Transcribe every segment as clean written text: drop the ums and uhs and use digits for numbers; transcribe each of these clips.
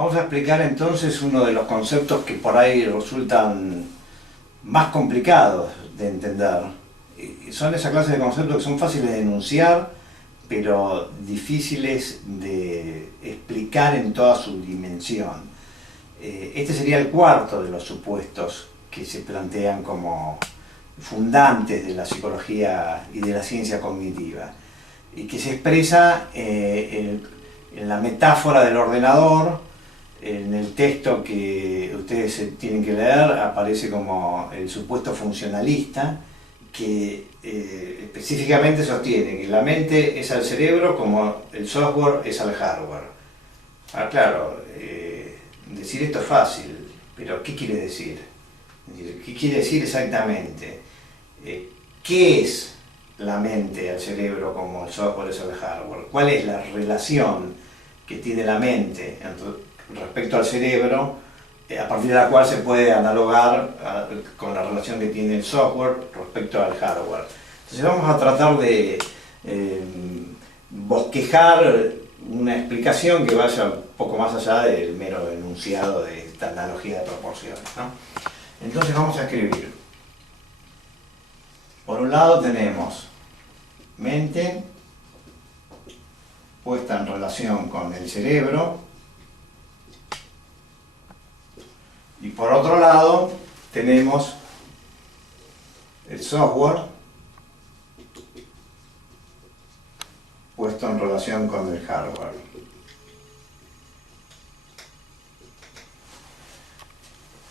Vamos a explicar entonces uno de los conceptos que por ahí resultan más complicados de entender. Son esa clase de conceptos que son fáciles de enunciar, pero difíciles de explicar en toda su dimensión. Este sería el cuarto de los supuestos que se plantean como fundantes de la psicología y de la ciencia cognitiva, y que se expresa en la metáfora del ordenador. En el texto que ustedes tienen que leer aparece como el supuesto funcionalista, que específicamente sostiene que la mente es al cerebro como el software es al hardware. Claro, decir esto es fácil, pero ¿qué quiere decir? ¿Qué quiere decir exactamente? ¿Qué es la mente al cerebro como el software es al hardware? ¿Cuál es la relación que tiene la mente respecto al cerebro, a partir de la cual se puede analogar con la relación que tiene el software respecto al hardware? Entonces vamos a tratar de bosquejar una explicación que vaya un poco más allá del mero enunciado de esta analogía de proporciones, ¿no? Entonces vamos a escribir. Por un lado tenemos mente puesta en relación con el cerebro, y por otro lado tenemos el software puesto en relación con el hardware.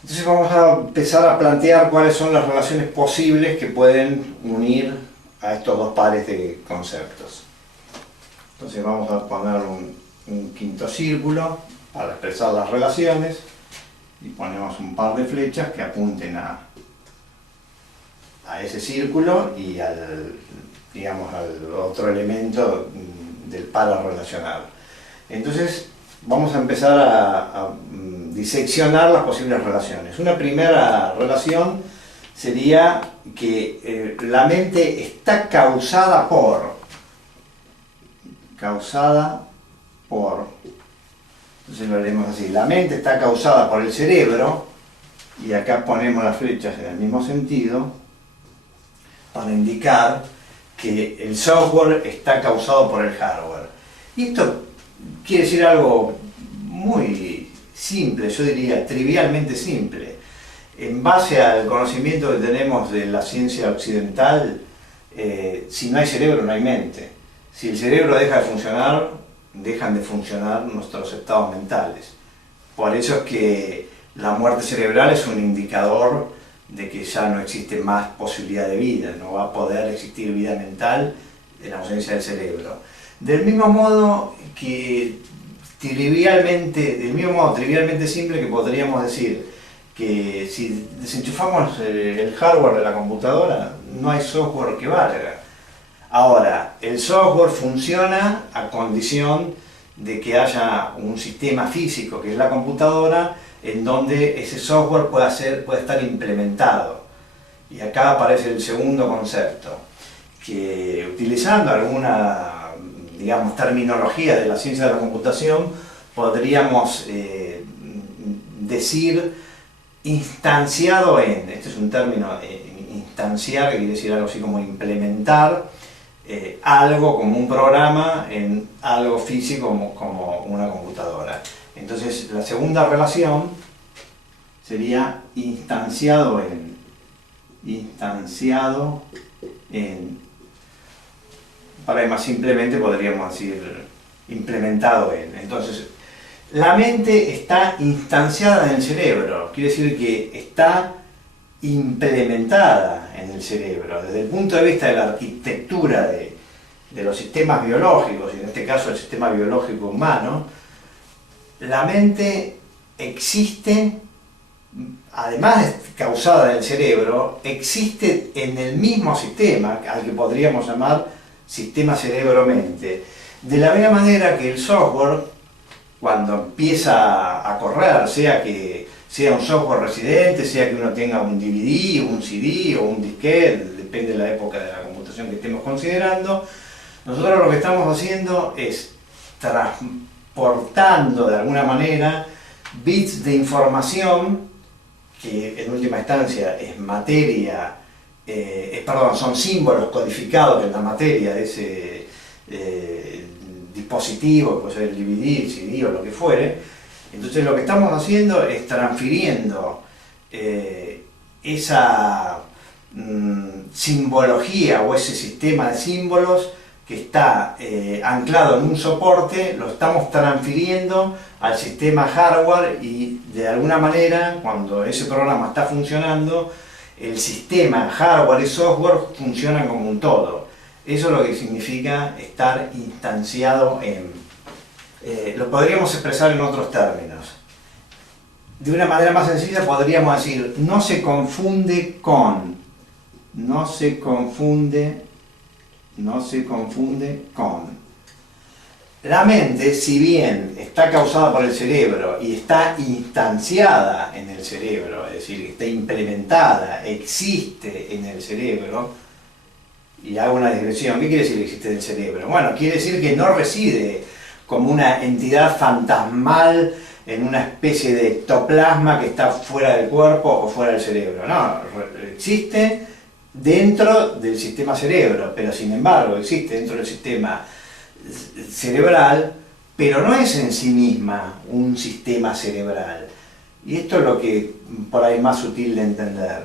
Entonces vamos a empezar a plantear cuáles son las relaciones posibles que pueden unir a estos dos pares de conceptos. Entonces vamos a poner un quinto círculo para expresar las relaciones y ponemos un par de flechas que apunten a ese círculo y al otro elemento del par a relacionar. Entonces vamos a empezar a diseccionar las posibles relaciones. Una primera relación sería que la mente está causada por, entonces lo leemos así: la mente está causada por el cerebro, y acá ponemos las flechas en el mismo sentido para indicar que el software está causado por el hardware. Y esto quiere decir algo muy simple, yo diría trivialmente simple. En base al conocimiento que tenemos de la ciencia occidental, si no hay cerebro no hay mente. Si el cerebro deja de funcionar, dejan de funcionar nuestros estados mentales. Por eso es que la muerte cerebral es un indicador de que ya no existe más posibilidad de vida, no va a poder existir vida mental en ausencia del cerebro. Del mismo modo trivialmente simple que podríamos decir que si desenchufamos el hardware de la computadora, no hay software que valga. Ahora, el software funciona a condición de que haya un sistema físico, que es la computadora, en donde ese software pueda estar implementado. Y acá aparece el segundo concepto, que utilizando alguna, terminología de la ciencia de la computación, podríamos decir instanciado en, este es un término, instanciar, que quiere decir algo así como implementar algo como un programa en algo físico como una computadora. Entonces la segunda relación sería instanciado en, para más simplemente podríamos decir implementado en. Entonces la mente está instanciada en el cerebro, quiere decir que está implementada en el cerebro. Desde el punto de vista de la arquitectura de los sistemas biológicos, y en este caso el sistema biológico humano, la mente existe, además de causada en el cerebro, existe en el mismo sistema, al que podríamos llamar sistema cerebro-mente. De la misma manera que el software, cuando empieza a correr, sea que sea un software residente, sea que uno tenga un DVD, un CD o un disquete, depende de la época de la computación que estemos considerando, nosotros lo que estamos haciendo es transportando de alguna manera bits de información, que en última instancia es materia, perdón, son símbolos codificados en la materia de ese dispositivo, puede ser el DVD, el CD o lo que fuere. Entonces lo que estamos haciendo es transfiriendo esa simbología o ese sistema de símbolos que está anclado en un soporte, lo estamos transfiriendo al sistema hardware y de alguna manera, cuando ese programa está funcionando, el sistema hardware y software funcionan como un todo. Eso es lo que significa estar instanciado en... lo podríamos expresar en otros términos. De una manera más sencilla podríamos decir, no se confunde con, no se confunde con. La mente, si bien está causada por el cerebro y está instanciada en el cerebro, es decir, está implementada, existe en el cerebro, y hago una digresión, ¿qué quiere decir que existe en el cerebro? Bueno, quiere decir que no reside como una entidad fantasmal en una especie de ectoplasma que está fuera del cuerpo o fuera del cerebro. No, existe dentro del sistema cerebro, pero sin embargo existe dentro del sistema cerebral, pero no es en sí misma un sistema cerebral. Y esto es lo que por ahí es más sutil de entender.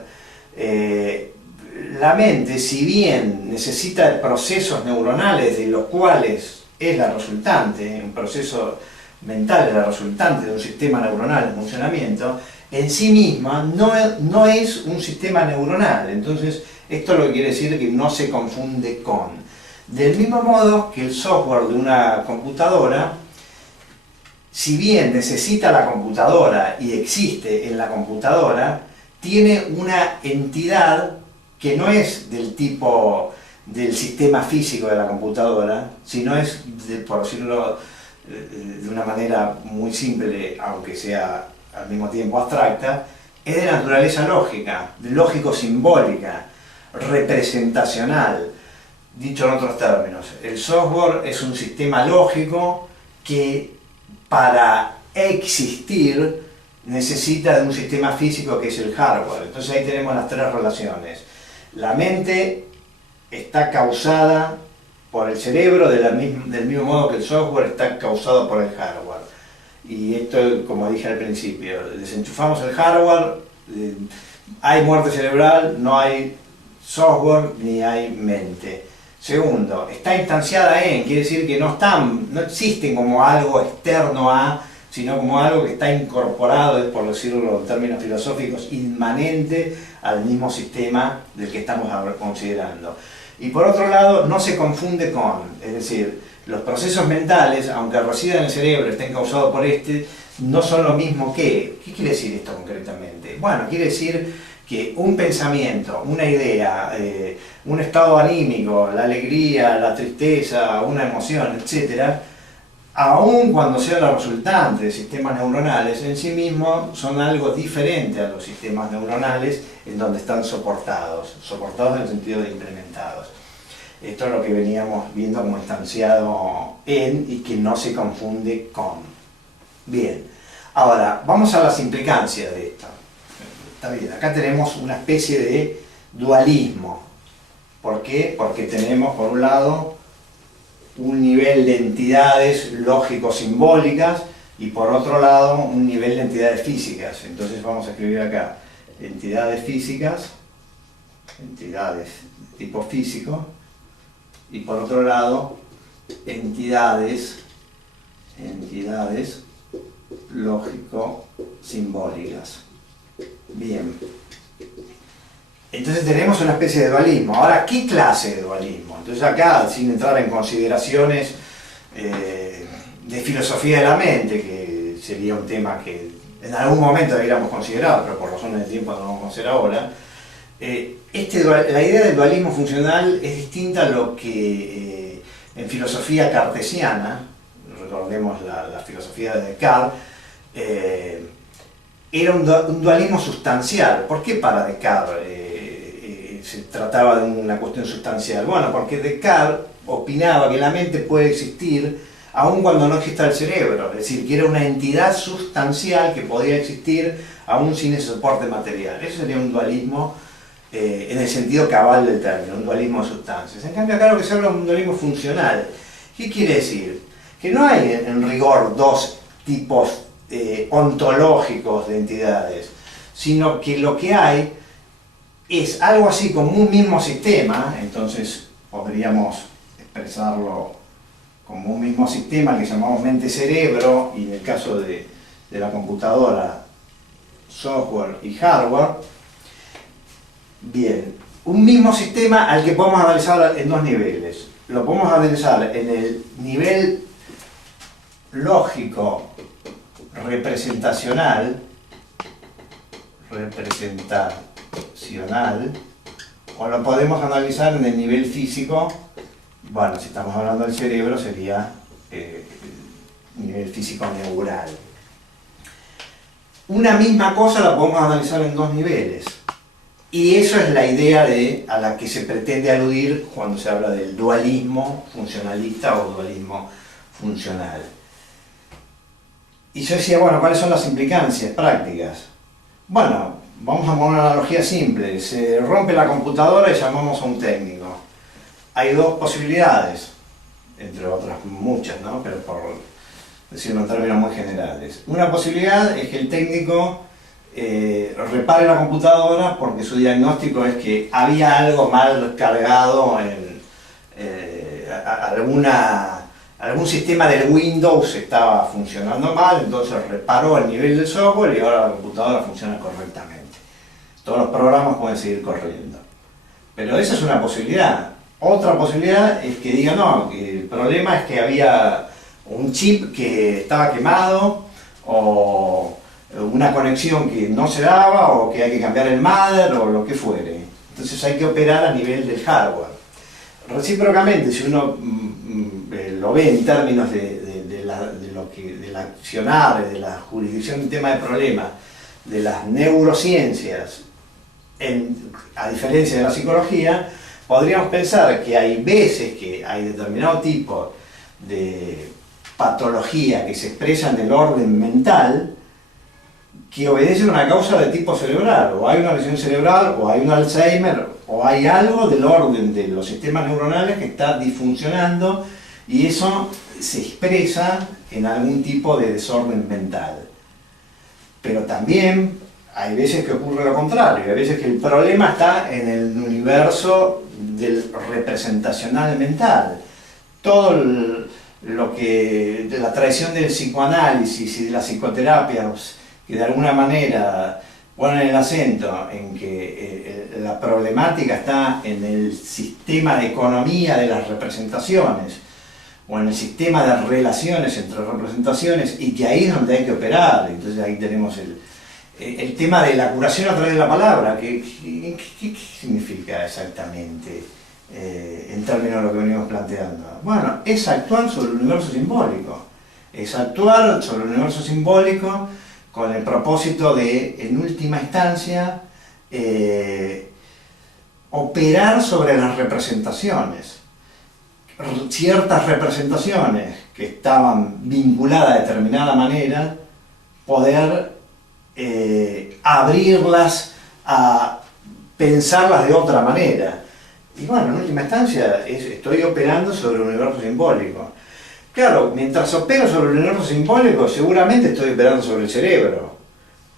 La mente, si bien necesita de procesos neuronales de los cuales es la resultante, un proceso mental es la resultante de un sistema neuronal en funcionamiento, en sí misma no es un sistema neuronal. Entonces, esto lo que quiere decir que no se confunde con. Del mismo modo que el software de una computadora, si bien necesita la computadora y existe en la computadora, tiene una entidad que no es del tipo del sistema físico de la computadora, sino es, por decirlo de una manera muy simple, aunque sea al mismo tiempo abstracta, es de naturaleza lógica, lógico-simbólica, representacional. Dicho en otros términos, el software es un sistema lógico que para existir necesita de un sistema físico que es el hardware. Entonces ahí tenemos las tres relaciones. La mente está causada por el cerebro del mismo modo que el software está causado por el hardware. Y esto, como dije al principio, desenchufamos el hardware, hay muerte cerebral, no hay software ni hay mente. Segundo, está instanciada en, quiere decir que no existen como algo externo a, sino como algo que está incorporado, por decirlo en términos filosóficos, inmanente al mismo sistema del que estamos considerando. Y por otro lado, no se confunde con, es decir, los procesos mentales, aunque residan en el cerebro, estén causados por no son lo mismo que. ¿Qué quiere decir esto concretamente? Bueno, quiere decir que un pensamiento, una idea, un estado anímico, la alegría, la tristeza, una emoción, etc., aun cuando sean la resultante de sistemas neuronales, en sí mismos son algo diferente a los sistemas neuronales en donde están soportados en el sentido de implementados. Esto es lo que veníamos viendo como instanciado en y que no se confunde con. Bien, ahora vamos a las implicancias de esto. Está bien, acá tenemos una especie de dualismo. ¿Por qué? Porque tenemos por un lado un nivel de entidades lógico-simbólicas y por otro lado un nivel de entidades físicas. Entonces vamos a escribir acá entidades físicas, entidades de tipo físico, y por otro lado entidades lógico-simbólicas. Bien. Entonces tenemos una especie de dualismo. Ahora, ¿qué clase de dualismo? Entonces acá, sin entrar en consideraciones de filosofía de la mente, que sería un tema que en algún momento deberíamos considerar, pero por razones de tiempo no lo vamos a hacer ahora, la idea del dualismo funcional es distinta a lo que en filosofía cartesiana, recordemos la filosofía de Descartes, era un dualismo sustancial. ¿Por qué para Descartes se trataba de una cuestión sustancial? Bueno, porque Descartes opinaba que la mente puede existir aun cuando no exista el cerebro, es decir, que era una entidad sustancial que podía existir aún sin ese soporte material. Eso sería un dualismo en el sentido cabal del término, un dualismo de sustancias. En cambio acá lo que se habla es un dualismo funcional. ¿Qué quiere decir? Que no hay en rigor dos tipos ontológicos de entidades, sino que lo que hay es algo así como un mismo sistema. Entonces podríamos expresarlo como un mismo sistema que llamamos mente-cerebro, y en el caso de la computadora, software y hardware. Bien, un mismo sistema al que podemos analizar en dos niveles. Lo podemos analizar en el nivel lógico representacional, o lo podemos analizar en el nivel físico. Bueno, si estamos hablando del cerebro sería nivel físico neural. Una misma cosa la podemos analizar en dos niveles. Y eso es la idea a la que se pretende aludir cuando se habla del dualismo funcionalista o dualismo funcional. Y yo decía, bueno, ¿cuáles son las implicancias prácticas? Bueno, vamos a poner una analogía simple. Se rompe la computadora y llamamos a un técnico. Hay dos posibilidades, entre otras muchas, ¿no? Pero por decirlo en términos muy generales. Una posibilidad es que el técnico repare la computadora porque su diagnóstico es que había algo mal cargado en algún sistema del Windows estaba funcionando mal, entonces reparó el nivel del software y ahora la computadora funciona correctamente. Todos los programas pueden seguir corriendo. Pero esa es una posibilidad. Otra posibilidad es que diga no, que el problema es que había un chip que estaba quemado, o una conexión que no se daba, o que hay que cambiar el mother, o lo que fuere. Entonces hay que operar a nivel del hardware. Recíprocamente, si uno lo ve en términos del accionar, de la jurisdicción del tema de problemas, de las neurociencias, a diferencia de la psicología, podríamos pensar que hay veces que hay determinado tipo de patología que se expresa en el orden mental que obedecen a una causa de tipo cerebral, o hay una lesión cerebral, o hay un Alzheimer, o hay algo del orden de los sistemas neuronales que está disfuncionando, y eso se expresa en algún tipo de desorden mental. Pero también hay veces que ocurre lo contrario, hay veces que el problema está en el universo del representacional mental. Todo lo que de la tradición del psicoanálisis y de la psicoterapia, que de alguna manera ponen el acento en que la problemática está en el sistema de economía de las representaciones, o en el sistema de relaciones entre representaciones, y que ahí es donde hay que operar. Entonces ahí tenemos el tema de la curación a través de la palabra. ¿Qué significa exactamente en términos de lo que venimos planteando? Bueno, es actuar sobre el universo simbólico. Es actuar sobre el universo simbólico con el propósito de, en última instancia, operar sobre las representaciones. Ciertas representaciones que estaban vinculadas de determinada manera, poder abrirlas a pensarlas de otra manera. Y bueno, en última instancia estoy operando sobre el universo simbólico. Claro, mientras opero sobre el universo simbólico, seguramente estoy operando sobre el cerebro,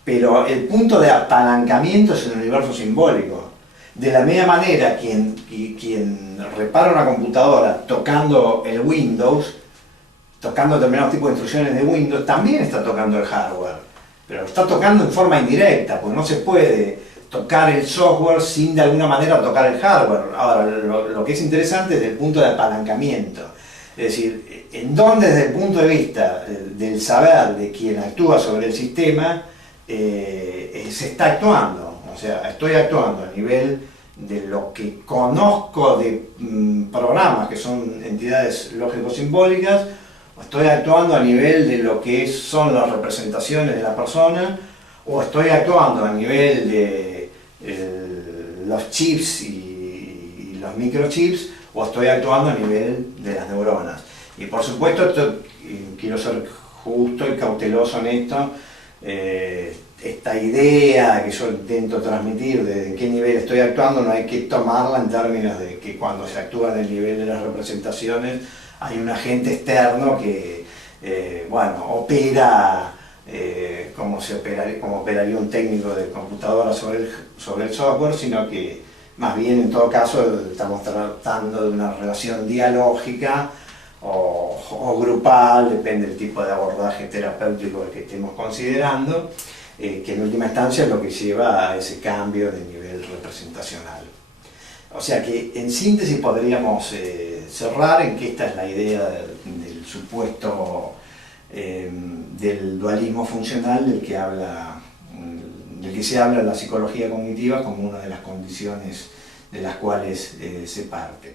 pero el punto de apalancamiento es el universo simbólico. De la misma manera, quien repara una computadora tocando el Windows, tocando determinados tipos de instrucciones de Windows, también está tocando el hardware, pero lo está tocando en forma indirecta, porque no se puede tocar el software sin de alguna manera tocar el hardware. Ahora, lo que es interesante es el punto de apalancamiento. Es decir, en donde desde el punto de vista del saber de quien actúa sobre el sistema, se está actuando. O sea, estoy actuando a nivel de lo que conozco de programas que son entidades lógico-simbólicas, o estoy actuando a nivel de lo que son las representaciones de la persona, o estoy actuando a nivel de los chips y los microchips, o estoy actuando a nivel de las neuronas. Y por supuesto, y quiero ser justo y cauteloso en esto, esta idea que yo intento transmitir de en qué nivel estoy actuando, no hay que tomarla en términos de que cuando se actúa en el nivel de las representaciones hay un agente externo que bueno, opera como operaría un técnico de computadora sobre el software, sino que más bien en todo caso estamos tratando de una relación dialógica o grupal, depende del tipo de abordaje terapéutico que estemos considerando, que en última instancia es lo que lleva a ese cambio de nivel representacional. O sea que en síntesis podríamos cerrar en que esta es la idea del supuesto del dualismo funcional del que se habla en la psicología cognitiva como una de las condiciones de las cuales se parte.